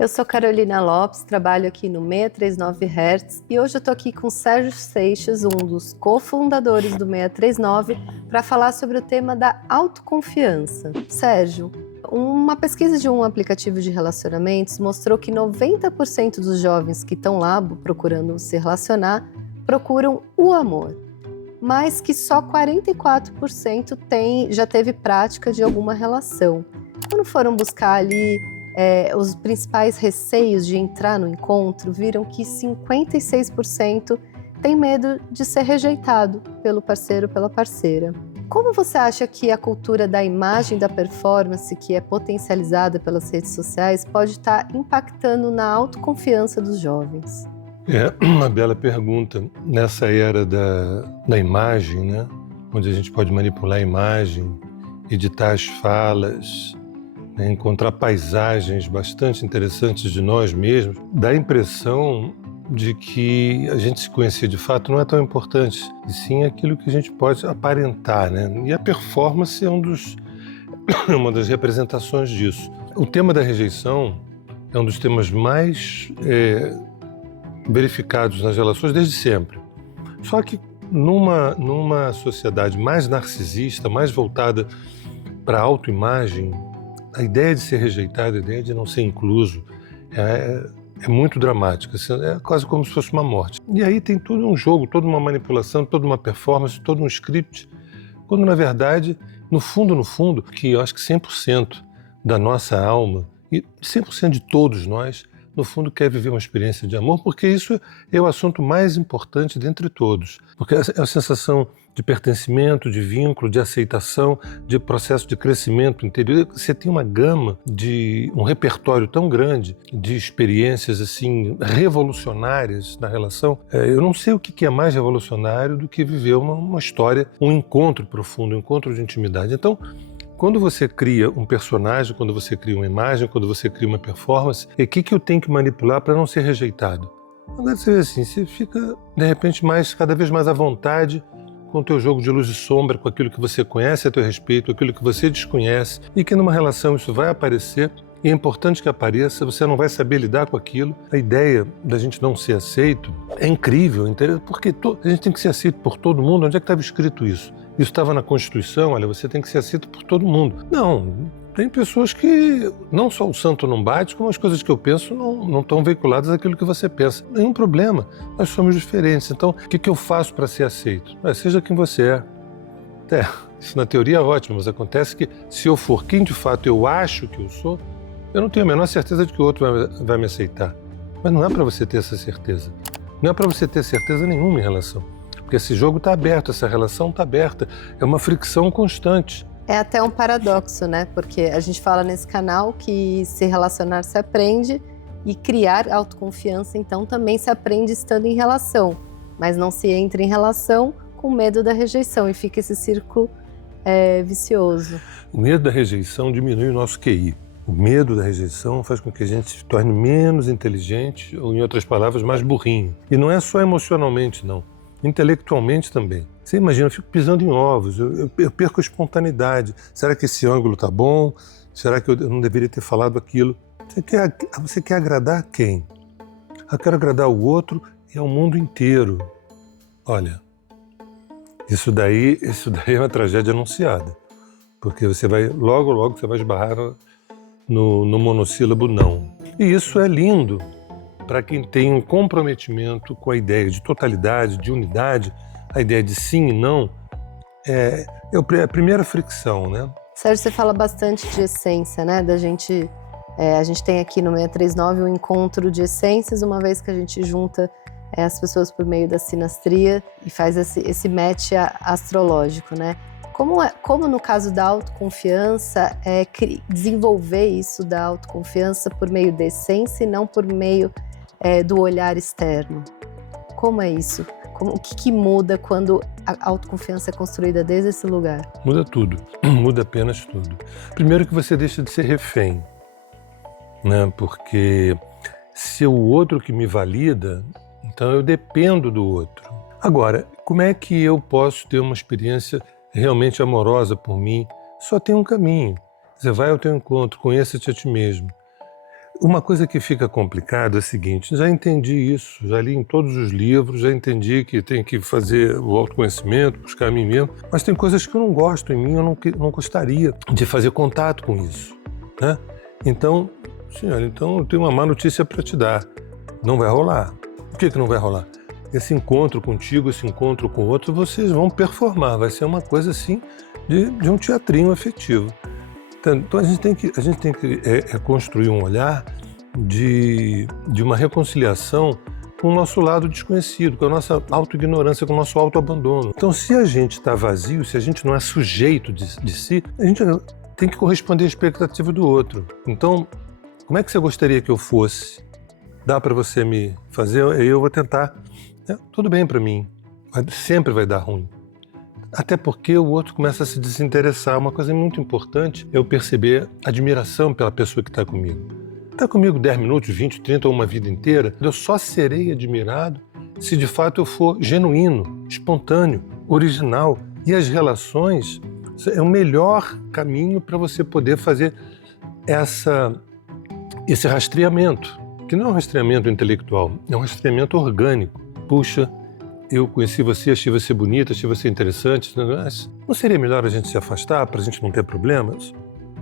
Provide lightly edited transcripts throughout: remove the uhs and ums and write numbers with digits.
Eu sou Carolina Lopes, trabalho aqui no 639Hz e hoje eu estou aqui com Sérgio Seixas, um dos cofundadores do 639, para falar sobre o tema da autoconfiança. Sérgio, uma pesquisa de um aplicativo de relacionamentos mostrou que 90% dos jovens que estão lá procurando se relacionar procuram o amor, mas que só 44% já teve prática de alguma relação. Quando foram buscar ali os principais receios de entrar no encontro, viram que 56% tem medo de ser rejeitado pelo parceiro, pela parceira. Como você acha que a cultura da imagem da performance, que é potencializada pelas redes sociais, pode estar impactando na autoconfiança dos jovens? É uma bela pergunta. Nessa era da imagem, né, onde a gente pode manipular a imagem, editar as falas, encontrar paisagens bastante interessantes de nós mesmos, dá a impressão de que a gente se conhecer de fato não é tão importante, e sim aquilo que a gente pode aparentar, né? E a performance é uma das representações disso. O tema da rejeição é um dos temas mais verificados nas relações desde sempre. Só que numa sociedade mais narcisista, mais voltada para a autoimagem, a ideia de ser rejeitado, a ideia de não ser incluso é muito dramática, é quase como se fosse uma morte. E aí tem todo um jogo, toda uma manipulação, toda uma performance, todo um script, quando na verdade, no fundo, que eu acho que 100% da nossa alma e 100% de todos nós, no fundo quer viver uma experiência de amor, porque isso é o assunto mais importante dentre todos. Porque é a sensação de pertencimento, de vínculo, de aceitação, de processo de crescimento interior. Você tem uma gama um repertório tão grande de experiências assim revolucionárias na relação. Eu não sei o que é mais revolucionário do que viver uma história, um encontro profundo, um encontro de intimidade. Então, quando você cria um personagem, quando você cria uma imagem, quando você cria uma performance, o que eu tenho que manipular para não ser rejeitado? Agora você vê assim, você fica de repente cada vez mais à vontade com o teu jogo de luz e sombra, com aquilo que você conhece a teu respeito, aquilo que você desconhece, e que numa relação isso vai aparecer, e é importante que apareça, você não vai saber lidar com aquilo. A ideia da gente não ser aceito é incrível, porque a gente tem que ser aceito por todo mundo. Onde é que estava escrito isso? Isso estava na Constituição, olha, você tem que ser aceito por todo mundo. Não, tem pessoas que não só o santo não bate, como as coisas que eu penso não estão veiculadas àquilo que você pensa. Nenhum problema, nós somos diferentes. Então, o que eu faço para ser aceito? Seja quem você é. Isso na teoria é ótimo, mas acontece que se eu for quem de fato eu acho que eu sou, eu não tenho a menor certeza de que o outro vai me aceitar. Mas não é para você ter essa certeza. Não é para você ter certeza nenhuma em relação. Porque esse jogo está aberto, essa relação está aberta. É uma fricção constante. É até um paradoxo, né? Porque a gente fala nesse canal que se relacionar se aprende e criar autoconfiança, então, também se aprende estando em relação. Mas não se entra em relação com medo da rejeição e fica esse círculo vicioso. O medo da rejeição diminui o nosso QI. O medo da rejeição faz com que a gente se torne menos inteligente, ou em outras palavras, mais burrinho. E não é só emocionalmente, não. Intelectualmente também. Você imagina, eu fico pisando em ovos, eu perco a espontaneidade. Será que esse ângulo tá bom? Será que eu não deveria ter falado aquilo? Você quer agradar quem? Eu quero agradar o outro e ao mundo inteiro. Olha, isso daí é uma tragédia anunciada. Porque logo você vai esbarrar no monossílabo não. E isso é lindo para quem tem um comprometimento com a ideia de totalidade, de unidade, a ideia de sim e não, é a primeira fricção, né? Sérgio, você fala bastante de essência, né? A gente tem aqui no 639 um encontro de essências, uma vez que a gente junta as pessoas por meio da sinastria e faz esse match astrológico, né? Como no caso da autoconfiança, desenvolver isso da autoconfiança por meio da essência e não por meio do olhar externo? Como é isso? O que muda quando a autoconfiança é construída desde esse lugar? Muda tudo, muda apenas tudo. Primeiro que você deixa de ser refém, né? Porque se o outro que me valida, então eu dependo do outro. Agora, como é que eu posso ter uma experiência realmente amorosa por mim? Só tem um caminho. Você vai ao teu encontro, conheça-te a ti mesmo. Uma coisa que fica complicada é o seguinte, já entendi isso, já li em todos os livros, já entendi que tem que fazer o autoconhecimento, buscar a mim mesmo, mas tem coisas que eu não gosto em mim, eu não gostaria de fazer contato com isso, né? Então, senhora, então eu tenho uma má notícia para te dar, não vai rolar. Por que não vai rolar? Esse encontro contigo, esse encontro com outro, vocês vão performar, vai ser uma coisa assim de um teatrinho afetivo. Então a gente tem que construir um olhar de uma reconciliação com o nosso lado desconhecido, com a nossa autoignorância, com o nosso autoabandono. Então se a gente está vazio, se a gente não é sujeito de si, a gente tem que corresponder à expectativa do outro. Então, como é que você gostaria que eu fosse? Dá para você me fazer? Eu vou tentar. Tudo bem para mim, sempre vai dar ruim. Até porque o outro começa a se desinteressar. Uma coisa muito importante é eu perceber admiração pela pessoa que está comigo. Está comigo 10 minutos, 20, 30 ou uma vida inteira, eu só serei admirado se de fato eu for genuíno, espontâneo, original. E as relações é o melhor caminho para você poder fazer esse rastreamento, que não é um rastreamento intelectual, é um rastreamento orgânico. Puxa, eu conheci você, achei você bonita, achei você interessante, mas não seria melhor a gente se afastar para a gente não ter problemas?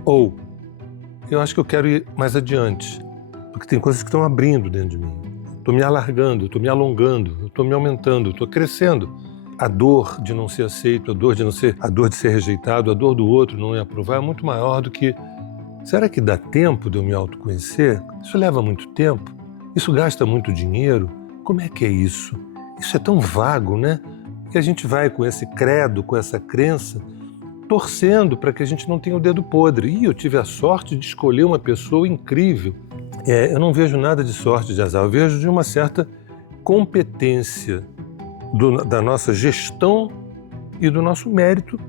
Ou, eu acho que eu quero ir mais adiante, porque tem coisas que estão abrindo dentro de mim. Estou me alargando, estou me alongando, estou me aumentando, estou crescendo. A dor de não ser aceito, a dor de ser rejeitado, a dor do outro não me aprovar é muito maior do que... Será que dá tempo de eu me autoconhecer? Isso leva muito tempo? Isso gasta muito dinheiro? Como é que é isso? Isso é tão vago, né? Que a gente vai com esse credo, com essa crença, torcendo para que a gente não tenha o dedo podre. E eu tive a sorte de escolher uma pessoa incrível. Eu não vejo nada de sorte, de azar, eu vejo de uma certa competência da nossa gestão e do nosso mérito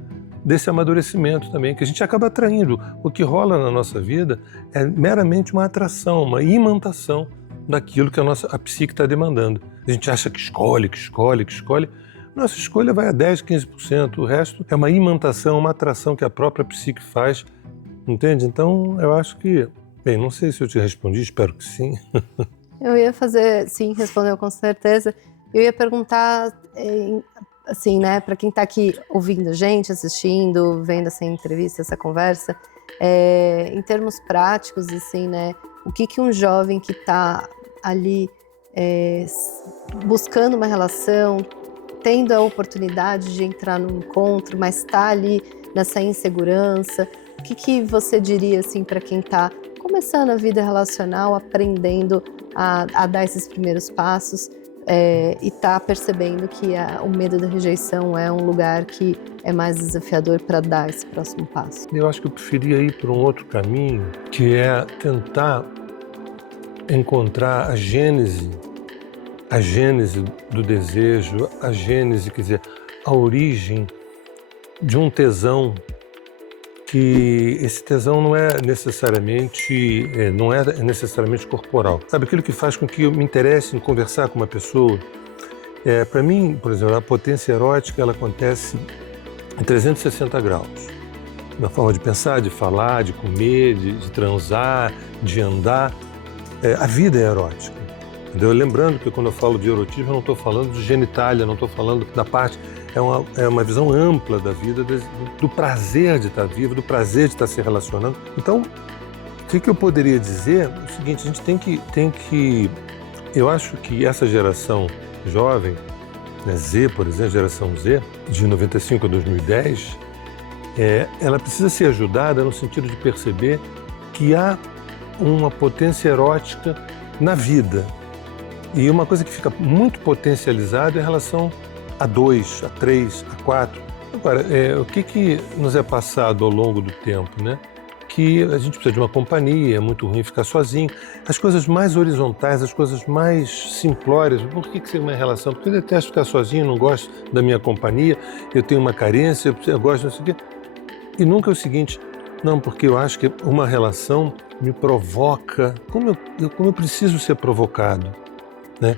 desse amadurecimento também, que a gente acaba atraindo. O que rola na nossa vida é meramente uma atração, uma imantação daquilo que a psique está demandando. A gente acha que escolhe. Nossa escolha vai a 10%, 15%. O resto é uma imantação, uma atração que a própria psique faz. Entende? Então, eu acho que... Bem, não sei se eu te respondi, espero que sim. Eu ia fazer... Sim, respondeu com certeza. Eu ia perguntar, assim, né, para quem está aqui ouvindo a gente, assistindo, vendo essa entrevista, essa conversa, em termos práticos, assim, né, o que um jovem que está ali buscando uma relação, tendo a oportunidade de entrar num encontro, mas está ali nessa insegurança, o que você diria assim para quem está começando a vida relacional, aprendendo a dar esses primeiros passos e está percebendo que o medo da rejeição é um lugar que é mais desafiador para dar esse próximo passo? Eu acho que eu preferia ir por um outro caminho, que é tentar encontrar a gênese do desejo, a gênese, quer dizer, a origem de um tesão, que esse tesão não é necessariamente corporal. Sabe, aquilo que faz com que eu me interesse em conversar com uma pessoa. Para mim, por exemplo, a potência erótica ela acontece em 360 graus. Na forma de pensar, de falar, de comer, de transar, de andar. A vida é erótica. Entendeu? Lembrando que quando eu falo de erotismo, eu não estou falando de genitália, não estou falando da parte... É uma visão ampla da vida, do prazer de estar vivo, do prazer de estar se relacionando. Então, o que eu poderia dizer é o seguinte, a gente tem que... Eu acho que essa geração jovem, né, Z, por exemplo, geração Z, de 95 a 2010, ela precisa ser ajudada no sentido de perceber que há uma potência erótica na vida. E uma coisa que fica muito potencializada é em relação a 2, a 3, a 4. Agora, o que nos é passado ao longo do tempo, né? Que a gente precisa de uma companhia, é muito ruim ficar sozinho. As coisas mais horizontais, as coisas mais simplórias, por que ser uma relação? Porque eu detesto ficar sozinho, não gosto da minha companhia, eu tenho uma carência, eu gosto não sei o quê. E nunca é o seguinte, não, porque eu acho que uma relação me provoca, como eu preciso ser provocado. Né?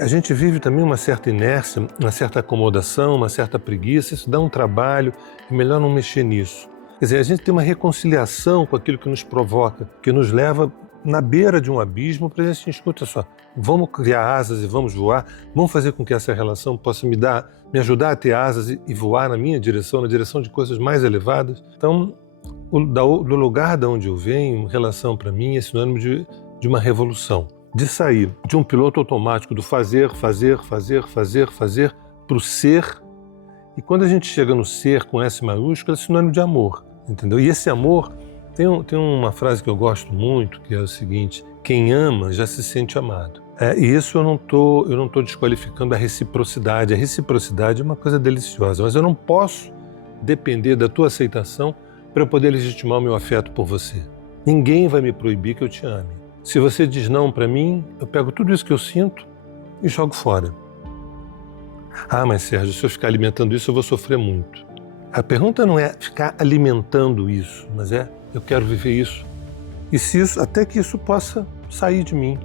A gente vive também uma certa inércia, uma certa acomodação, uma certa preguiça, isso dá um trabalho, é melhor não mexer nisso. Quer dizer, a gente tem uma reconciliação com aquilo que nos provoca, que nos leva na beira de um abismo para dizer assim, escuta só, vamos criar asas e vamos voar, vamos fazer com que essa relação possa me ajudar a ter asas e voar na minha direção, na direção de coisas mais elevadas. Então, do lugar de onde eu venho, relação para mim é sinônimo de uma revolução, de sair de um piloto automático do fazer, para o ser. E quando a gente chega no ser com S maiúsculo, é sinônimo de amor, entendeu? E esse amor, tem uma frase que eu gosto muito, que é o seguinte, quem ama já se sente amado. E isso eu não tô desqualificando a reciprocidade. A reciprocidade é uma coisa deliciosa, mas eu não posso depender da tua aceitação para eu poder legitimar o meu afeto por você. Ninguém vai me proibir que eu te ame. Se você diz não para mim, eu pego tudo isso que eu sinto e jogo fora. Ah, mas Sérgio, se eu ficar alimentando isso, eu vou sofrer muito. A pergunta não é ficar alimentando isso, mas eu quero viver isso. E se isso, até que isso possa sair de mim.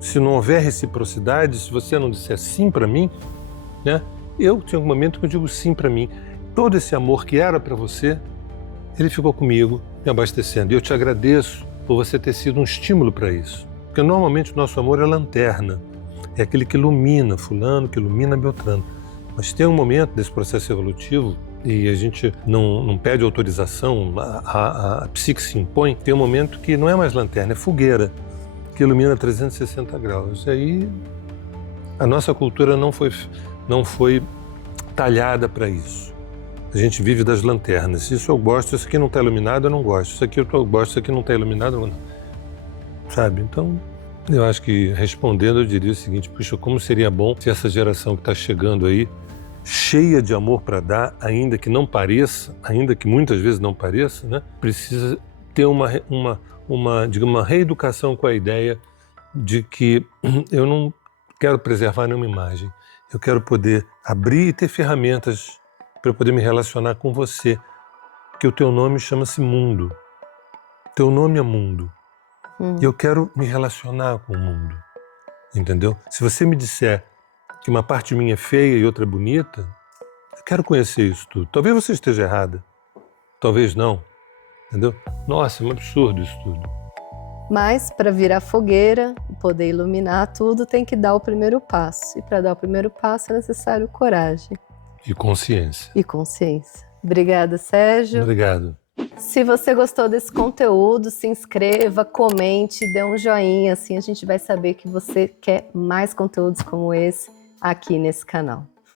Se não houver reciprocidade, se você não disser sim para mim, né? Eu tenho um momento que eu digo sim para mim. Todo esse amor que era para você, ele ficou comigo, me abastecendo. E eu te agradeço por você ter sido um estímulo para isso. Porque normalmente o nosso amor é lanterna. É aquele que ilumina fulano, que ilumina Beltrano. Mas tem um momento desse processo evolutivo, e a gente não pede autorização, a psique se impõe, tem um momento que não é mais lanterna, é fogueira, que ilumina 360 graus. E aí a nossa cultura não foi talhada para isso. A gente vive das lanternas. Isso eu gosto, isso aqui não está iluminado, eu não gosto. Isso aqui eu gosto, isso aqui não está iluminado, eu não. Sabe? Então, eu acho que respondendo eu diria o seguinte, puxa, como seria bom se essa geração que está chegando aí, cheia de amor para dar, ainda que não pareça, ainda que muitas vezes não pareça, né, precisa ter uma reeducação com a ideia de que eu não quero preservar nenhuma imagem, eu quero poder abrir e ter ferramentas para eu poder me relacionar com você, porque o teu nome chama-se mundo, teu nome é mundo, e eu quero me relacionar com o mundo, entendeu? Se você me disser que uma parte minha é feia e outra é bonita, eu quero conhecer isso tudo. Talvez você esteja errada, talvez não, entendeu? Nossa, é um absurdo isso tudo. Mas para virar fogueira, poder iluminar tudo, tem que dar o primeiro passo. E para dar o primeiro passo é necessário coragem. E consciência. E consciência. Obrigada, Sérgio. Obrigado. Se você gostou desse conteúdo, se inscreva, comente, dê um joinha, assim a gente vai saber que você quer mais conteúdos como esse aqui nesse canal.